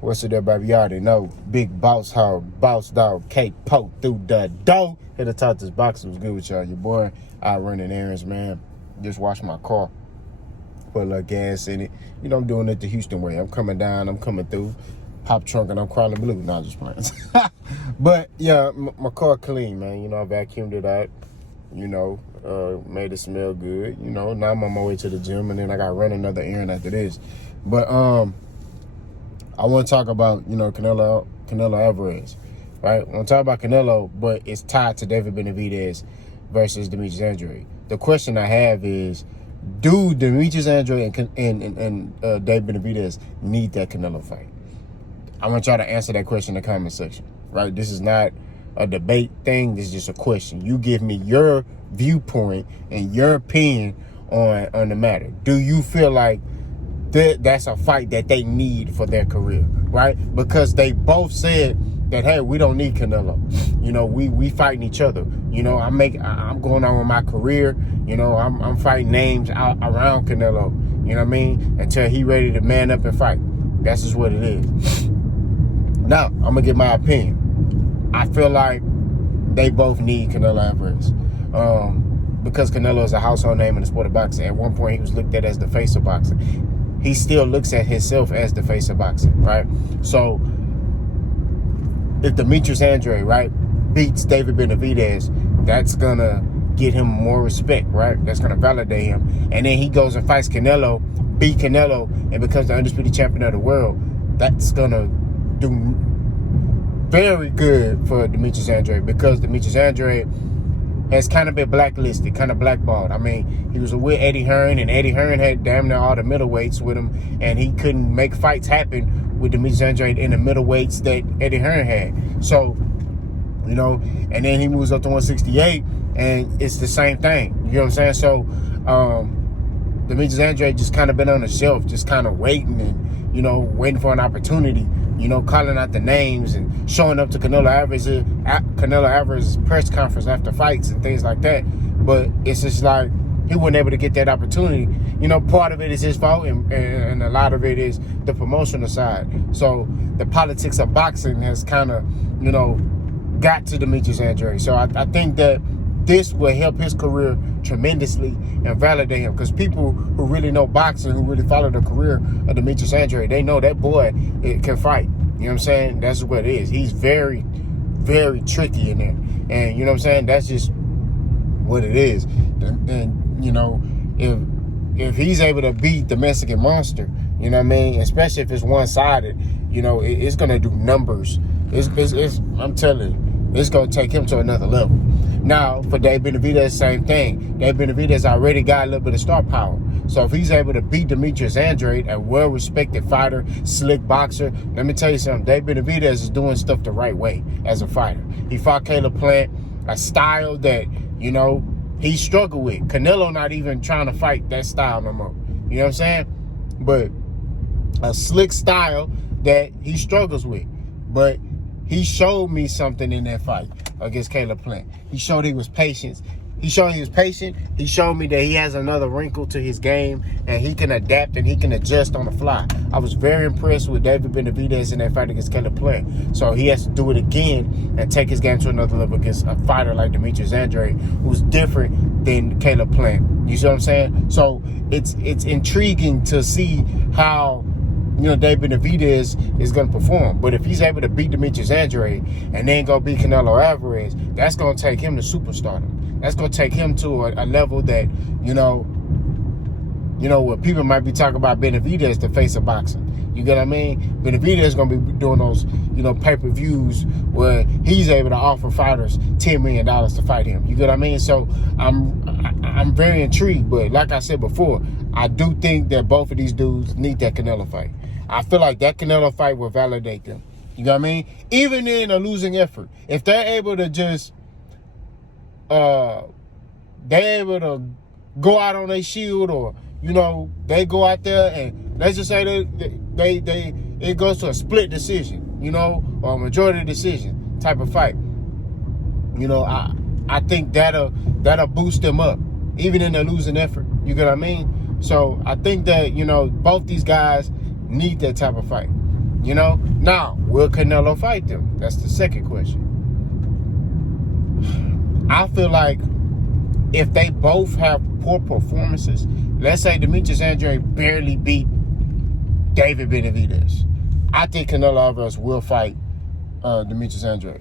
What's it up, baby? You already know. Big boss hog, boss dog, cake poke through the dough. Here to talk this boxing was good with y'all. Your boy out running errands, man. Just washed my car. Put a little gas in it. You know, I'm doing it the Houston way. I'm coming down, I'm coming through. Pop trunk and I'm crawling blue. Nah, just playing. But, yeah, my car clean, man. You know, I vacuumed it out. You know, made it smell good. You know, now I'm on my way to the gym, and then I got to run another errand after this. But, I want to talk about, you know, Canelo Alvarez, right? I want to talk about Canelo, but it's tied to David Benavidez versus Demetrius Andrade. The question I have is, do Demetrius Andrade and David Benavidez need that Canelo fight? I want y'all to answer that question in the comment section, right? This is not a debate thing. This is just a question. You give me your viewpoint and your opinion on the matter. Do you feel like that's a fight that they need for their career, right? Because they both said that, hey, we don't need Canelo. You know, we fighting each other. You know, I'm going on with my career. You know, I'm fighting names out around Canelo. You know what I mean? Until he ready to man up and fight. That's just what it is. Now, I'm gonna give my opinion. I feel like they both need Canelo Alvarez. Because Canelo is a household name in the sport of boxing. At one point, he was looked at as the face of boxing. He still looks at himself as the face of boxing, right? So, if Demetrius Andrade, right, beats David Benavidez, that's going to get him more respect, right? That's going to validate him. And then he goes and fights Canelo, beat Canelo, and becomes the undisputed champion of the world. That's going to do very good for Demetrius Andrade, because Demetrius Andrade has kind of been blacklisted, kind of blackballed. I mean, he was with Eddie Hearn, and Eddie Hearn had damn near all the middleweights with him, and he couldn't make fights happen with Demetrius Andrade in the middleweights that Eddie Hearn had. So, you know, and then he moves up to 168, and it's the same thing. You know what I'm saying? So, Demetrius Andrade just kind of been on the shelf, just kind of waiting and, you know, waiting for an opportunity. You know, calling out the names and showing up to Canelo Alvarez's press conference after fights and things like that. But it's just like he wasn't able to get that opportunity. You know, part of it is his fault, and a lot of it is the promotional side. So the politics of boxing has kind of, you know, got to Demetrius Andrade. So I think that this will help his career tremendously and validate him, because people who really know boxing, who really follow the career of Demetrius Andrade, they know that boy can fight. You know what I'm saying? That's what it is. He's very, very tricky in there. And you know what I'm saying? That's just what it is. And you know, if he's able to beat the Mexican Monster, you know what I mean? Especially if it's one-sided, you know, it's going to do numbers. I'm telling you, it's going to take him to another level. Now, for David Benavidez, same thing. David Benavidez already got a little bit of star power. So if he's able to beat Demetrius Andrade, a well-respected fighter, slick boxer, let me tell you something. David Benavidez is doing stuff the right way as a fighter. He fought Caleb Plant, a style that, you know, he struggled with. Canelo not even trying to fight that style no more. You know what I'm saying? But a slick style that he struggles with. But he showed me something in that fight against Caleb Plant. He showed he was patient. He showed he was patient. He showed me that he has another wrinkle to his game, and he can adapt and he can adjust on the fly. I was very impressed with David Benavidez in that fight against Caleb Plant. So he has to do it again and take his game to another level against a fighter like Demetrius Andrade, who's different than Caleb Plant. You see what I'm saying? So it's intriguing to see how, you know, David Benavidez is going to perform. But if he's able to beat Demetrius Andrade and then go beat Canelo Alvarez, that's going to take him to superstardom. That's going to take him to a level that, you know, what people might be talking about Benavidez, the face of boxing. You get what I mean? Benavidez is going to be doing those, you know, pay-per-views where he's able to offer fighters $10 million to fight him. You get what I mean? So I'm very intrigued. But like I said before, I do think that both of these dudes need that Canelo fight. I feel like that Canelo fight will validate them. You know what I mean? Even in a losing effort, if they're able to just, they're able to go out on their shield, or, you know, they go out there and let's just say it goes to a split decision, you know, or a majority decision type of fight. You know, I think that'll boost them up, even in a losing effort. You get what I mean? So I think that, you know, both these guys need that type of fight. You know? Now, will Canelo fight them? That's the second question. I feel like if they both have poor performances, let's say Demetrius Andrade barely beat David Benavidez, I think Canelo Alvarez will fight Demetrius Andrade.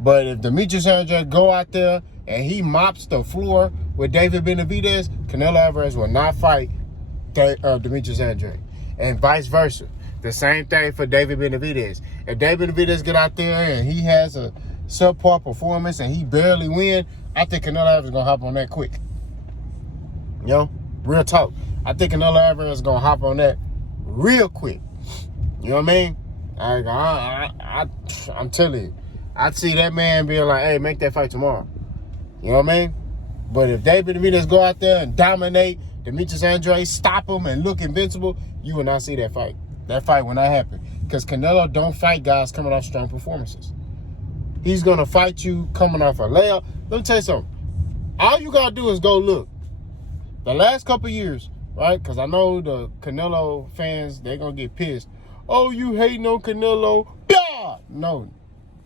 But if Demetrius Andrade go out there and he mops the floor with David Benavidez, Canelo Alvarez will not fight Demetrius Andrade. And vice versa. The same thing for David Benavidez. If David Benavidez get out there and he has a subpar performance and he barely win, I think Canelo Alvarez is going to hop on that quick. You know? Real talk. I think Canelo Alvarez is going to hop on that real quick. You know what I mean? I'm telling you. I'd see that man being like, hey, make that fight tomorrow. You know what I mean? But if David Benavidez go out there and dominate Demetrius Andrade, stop him and look invincible, you will not see that fight. That fight will not happen. Because Canelo don't fight guys coming off strong performances. He's going to fight you coming off a layup. Let me tell you something. All you got to do is go look. The last couple years, right? Because I know the Canelo fans, they're going to get pissed. Oh, you hating on Canelo? Yeah! No.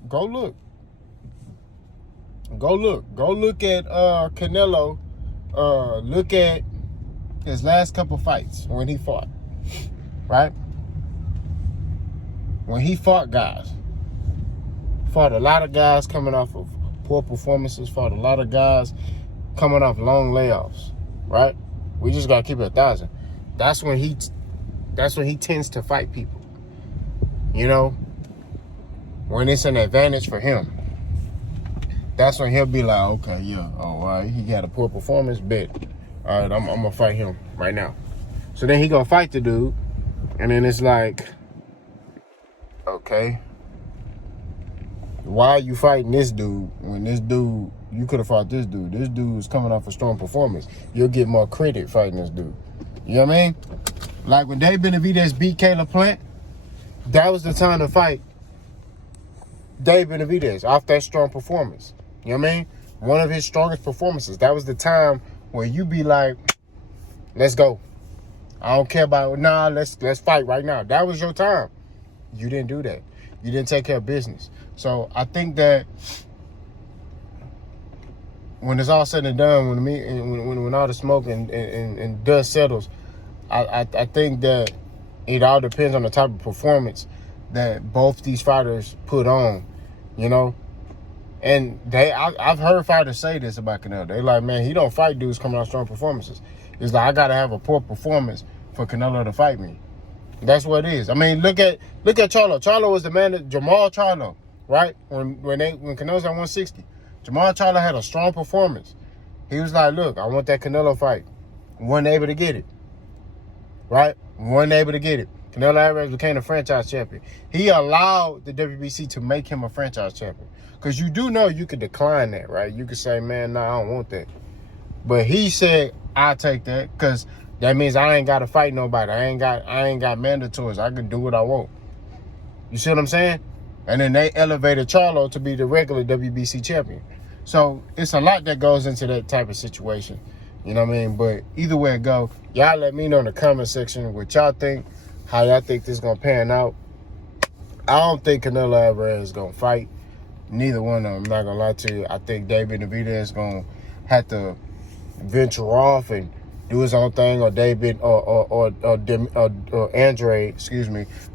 Go look. Go look. Go look at Canelo. Look at his last couple fights when he fought. Right? When he fought guys. Fought a lot of guys coming off of poor performances. Fought a lot of guys coming off long layoffs. Right? We just gotta keep it 1,000. That's when he tends to fight people. You know? When it's an advantage for him. That's when he'll be like, okay, yeah, all right, he had a poor performance, bet. All right, I'm gonna fight him right now. So then he gonna fight the dude, and then it's like, okay, why are you fighting this dude when this dude, you could have fought this dude. This dude is coming off a strong performance. You'll get more credit fighting this dude. You know what I mean? Like when David Benavidez beat Caleb Plant, that was the time to fight David Benavidez off that strong performance. You know what I mean? One of his strongest performances. That was the time where you be like, let's go. I don't care about, let's fight right now. That was your time. You didn't do that. You didn't take care of business. So I think that when it's all said and done, when all the smoke and dust settles, I think that it all depends on the type of performance that both these fighters put on, you know? And I've heard fighters say this about Canelo. They like, man, he don't fight dudes coming off strong performances. It's like, I got to have a poor performance for Canelo to fight me. That's what it is. I mean, look at Charlo. Charlo was the man, Jamal Charlo, right? When Canelo's at 160. Jamal Charlo had a strong performance. He was like, look, I want that Canelo fight. Wasn't able to get it, right? Wasn't able to get it. Canelo Alvarez became a franchise champion. He allowed the WBC to make him a franchise champion. Because you do know you could decline that, right? You could say, man, no, I don't want that. But he said, I'll take that because that means I ain't got to fight nobody. I ain't got mandatories. I can do what I want. You see what I'm saying? And then they elevated Charlo to be the regular WBC champion. So it's a lot that goes into that type of situation. You know what I mean? But either way it go, y'all let me know in the comment section what y'all think, how y'all think this is going to pan out. I don't think Canelo Alvarez is going to fight. Neither one of them, I'm not going to lie to you. I think David Benavidez is going to have to venture off and do his own thing, or David or Andrade,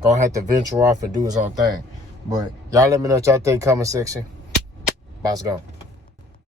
going to have to venture off and do his own thing. But y'all let me know what y'all think, comment section. Boss gone.